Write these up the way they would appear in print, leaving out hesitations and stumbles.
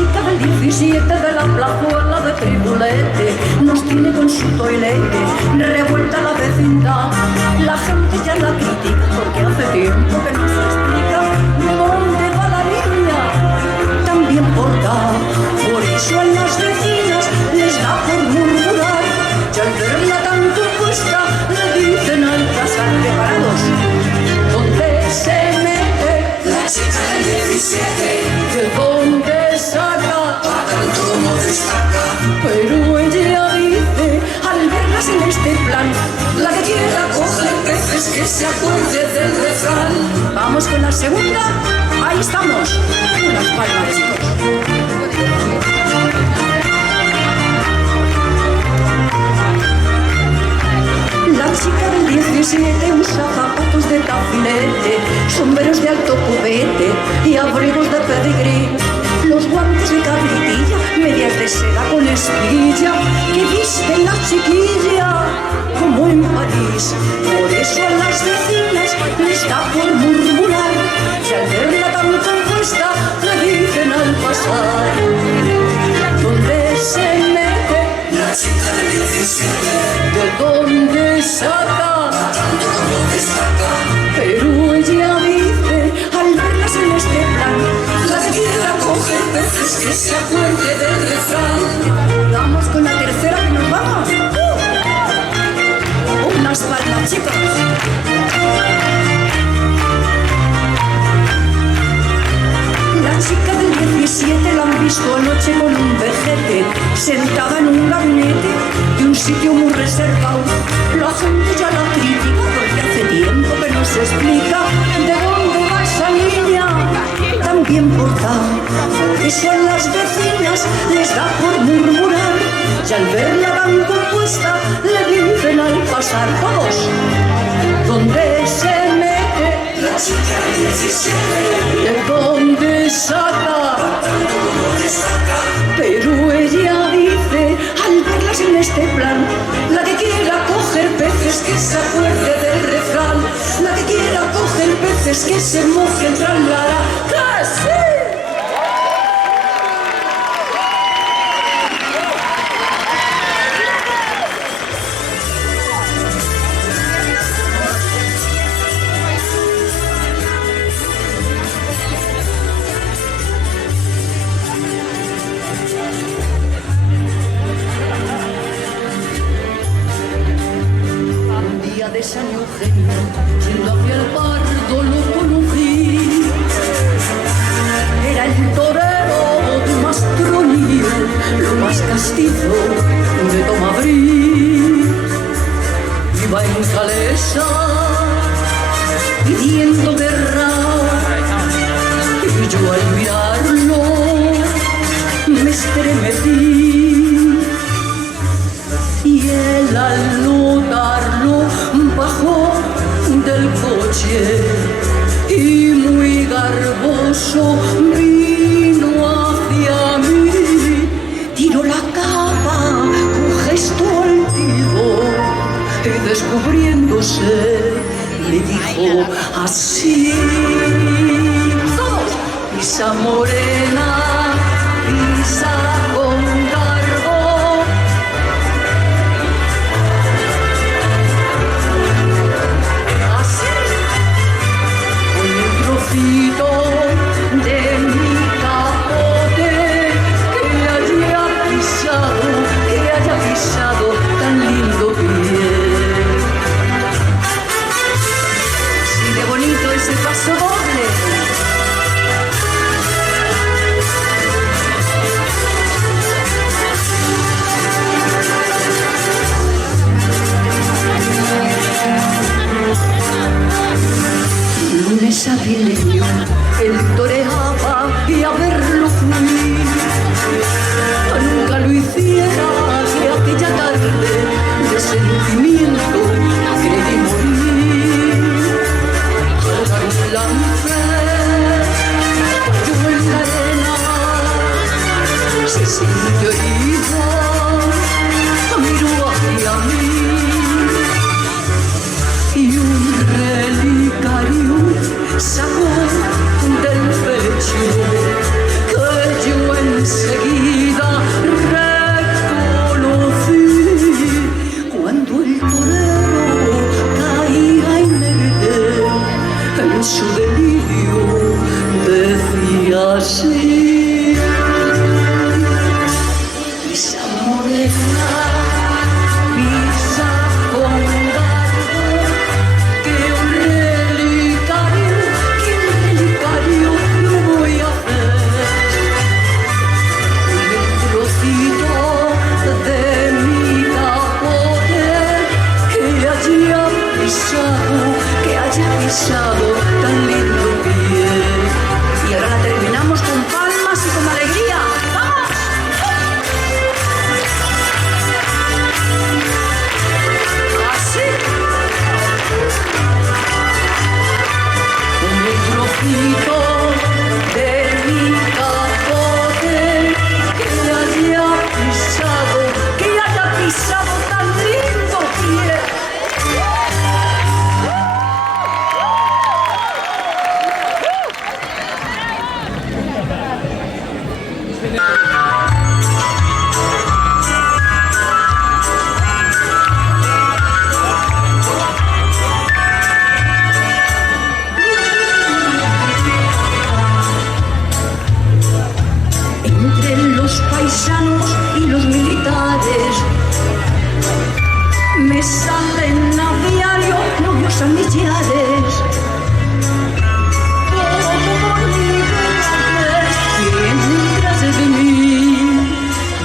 chica del 17 de la plazuela de Tribulete nos tiene con su toilete revuelta la vecindad. La gente ya la critica porque hace tiempo que no se explica de dónde va la niña. También por eso a las vecinas les da por murmurar. Y al verla tan compuesta le dicen al pasar preparados: ¿dónde se mete la chica del 17? ¿De dónde saca? Para tanto no destaca. Pero ella dice, al verlas en este plan, la que quiera coger peces que se acuerde del refrán. Vamos con la segunda, ahí estamos. Unas palmas, chicos. La chica del 17 usa zapatos de tafilete, sombreros de alto cubete y abrigos de pedigrí. Los guantes de cabritilla, medias de seda con espilla, que viste la chiquilla como en París. Por eso a las vecinas les da por murmurar, y al verla tan compuesta le dicen al pasar: ¿dónde se mete la chica del 17? ¿De dónde saca? Tanto no destaca. Pero ella dice, al verlas en este plan, la que quiera coger peces que se acuerde del refrán. Vamos con la tercera que nos vamos. Unas palmas, chicos. La chica del 17 la han visto anoche con un vejete, sentada en un gabinete de un sitio muy reservado. La gente ya la critica porque hace tiempo que no se explica de dónde va esa niña tan bien portada. Por eso a las vecinas les da por murmurar, y al verla tan compuesta le dicen al pasar todos: ¿dónde se mete la chica del 17? ¿De dónde saca? Tanto no destaca. Pero ella dice, al verlas en este plan, la que quiera coger peces que se acuerde del refrán, la que quiera coger peces que se mojen, tralará. ¡Casi! De San Eugenio, yendo hacia el Pardo lo conocí. Era el torero más tronillo, lo más castizo de Tomadrid. Iba en calesa pidiendo guerra, y yo al mirarlo me estremecí. Y él al notarlo bajó del coche y muy garboso vino hacia mí. Tiró la capa con gesto altivo y descubriéndose le dijo así: todos, pisa morena, pisa con cargo. De mi capote que haya pisado tan lindo pie. Sigue bonito ese paso doble. Lunes abrileño, él toreaba y a verlo fui. Nunca lo hiciera que aquella tarde de sentimiento creí morir. Toda luz lancé, yo en la arena, se sintió herida, miró hacia mí. Y un relicario sacó del pecho que yo en así. Pisa morena, pisa con garbo, que un relicario me voy a hacer. Un trocito de mi capote que haya pisado tan lindo pie. Y ahora la terminamos con palmas y con alegría. ¡Vamos! Así. Un trocito de mi capote que haya pisado tan lindo pie. Entre los paisanos y los militares me salen a diario novios a millares. Mientras de mí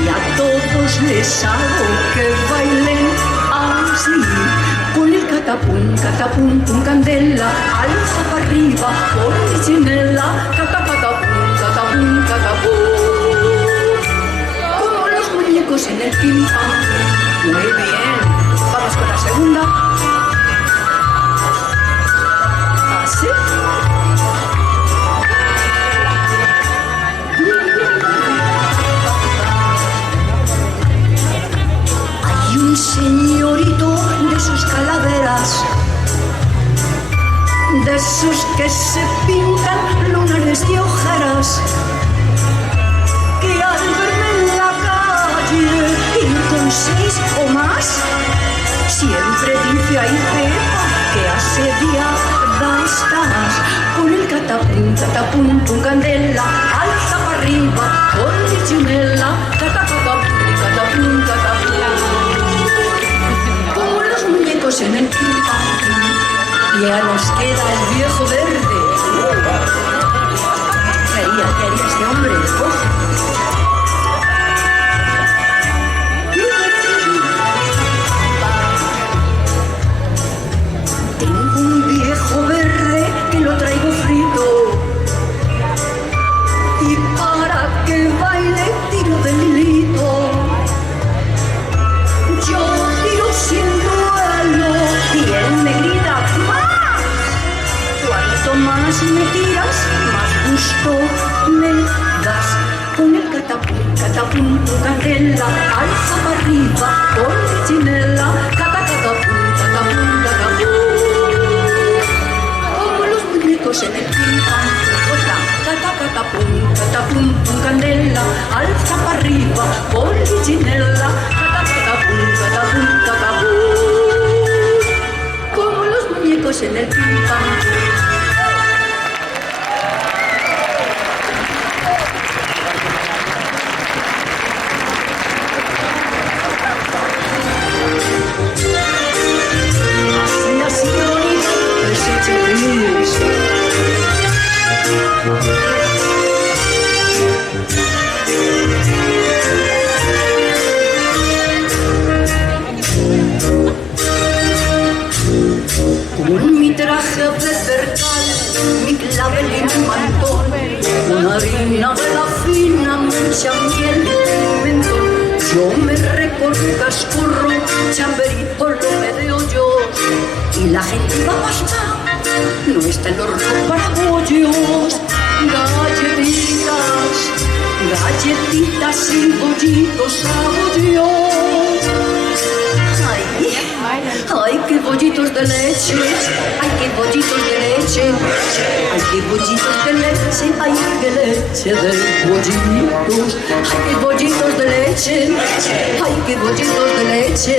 y a todos les hago que bailen así, con el catapum, catapum, pum, candela, alza para arriba, con mi chinela, catapum, catapum, catapum, como los muñecos en el pim pam. Muy bien, vamos con la segunda. Así. Un señorito de sus calaveras, de esos que se pintan lunares y ojeras, que al verme en la calle ir con 6 o más, siempre dice ay Pepa que asediada estás, con el catapum, catapum, pum, candela, alza para arriba, con mi chinela, catapum, catapum, catapum. En el pimpa, ya nos queda el viejo verde. ¿Qué haría este hombre? Tengo un viejo verde que lo traigo frito, y para que baile tiro del hilito. Yo tiro sin duelo y él me grita ¡más! Cuanto más me tiras, más gusto me das. Con el catapum, catapum, tu candela, alza para arriba, con mi chinela, catapum, catapum, catapum. Como los muñecos en el pim pam, catapum, catapum, tu candela, alza para arriba, con mi chinela, catapum, catapum, catapum, como los muñecos en el pim pam. Así, bonito, desecho feliz. Con mi traje de percal, mi clavel y mi mantón, una harina de la fina, mucha miel y pimiento. Yo me recorro cascorro, chamberito lo medeo yo, y la gente va a pasar, no está el horno para bollos, galletitas y bollitos hago yo. Ay, qué bollitos de leche, ay, qué bollitos de leche, ay, qué bollitos de leche, ay, qué leche de bollitos, ay, qué bollitos de leche, ay, qué bollitos de leche,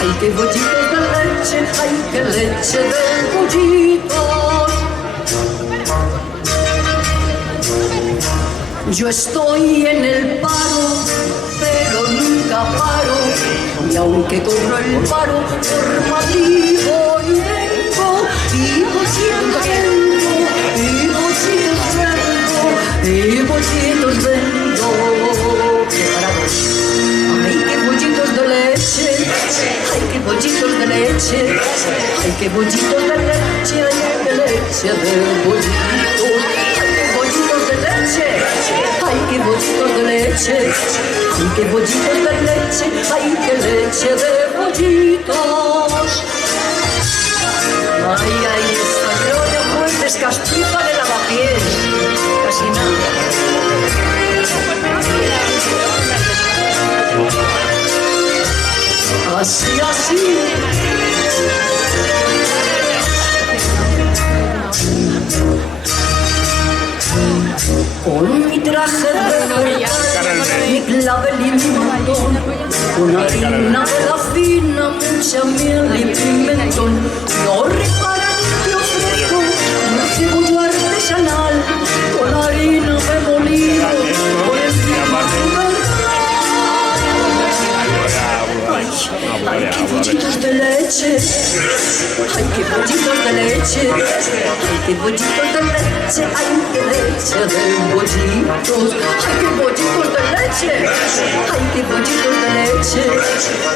ay, qué bollitos de leche, ay, qué leche de bollitos. Yo estoy en el paro, pero nunca paro. Y aunque cobro el paro, por Madrid voy y vengo. Y bollitos vendo, y bollitos vendo, y bollitos vendo. Preparados. Ay, qué bollitos de leche, ay, qué bollitos de leche, ay, qué bollitos de leche, ay, qué leche de bollitos. Ay, qué bollitos de leche, ay, qué bollitos de leche, ay, qué leche de bollitos. Ay, ay, esta gloria fuertes castiza de lavapiés, casi nada. Así, así. Con mi traje de verdad, mi clavel y mi mandón, una harina de la fina, mucha miel y pimentón. No reparan que ofrezco un cebullo artesanal, con harina de molino, por encima de ay, qué bollitos de leche, ay, qué bollitos de leche, ay, qué bollitos de leche, ay, qué leche de bollitos, ay, qué bollitos de leche, ay, qué bollitos de leche,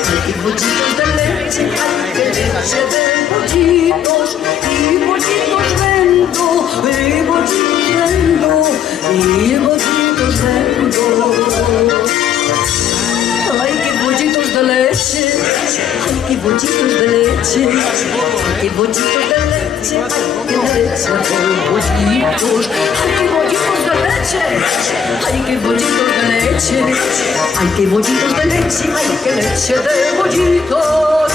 ay, qué bollitos de leche, ay, qué leche de bollitos, y bollitos vendo, y bollitos vendo, y bollitos vendo. Ay, qué bollitos de leche, ay, qué bollitos de leche, ay, qué bollitos de leche, ay, qué leche de bollitos, ay, qué bollitos de leche, ay, qué bollitos de leche, ay, qué bollitos de leche, ay, qué leche de bollitos.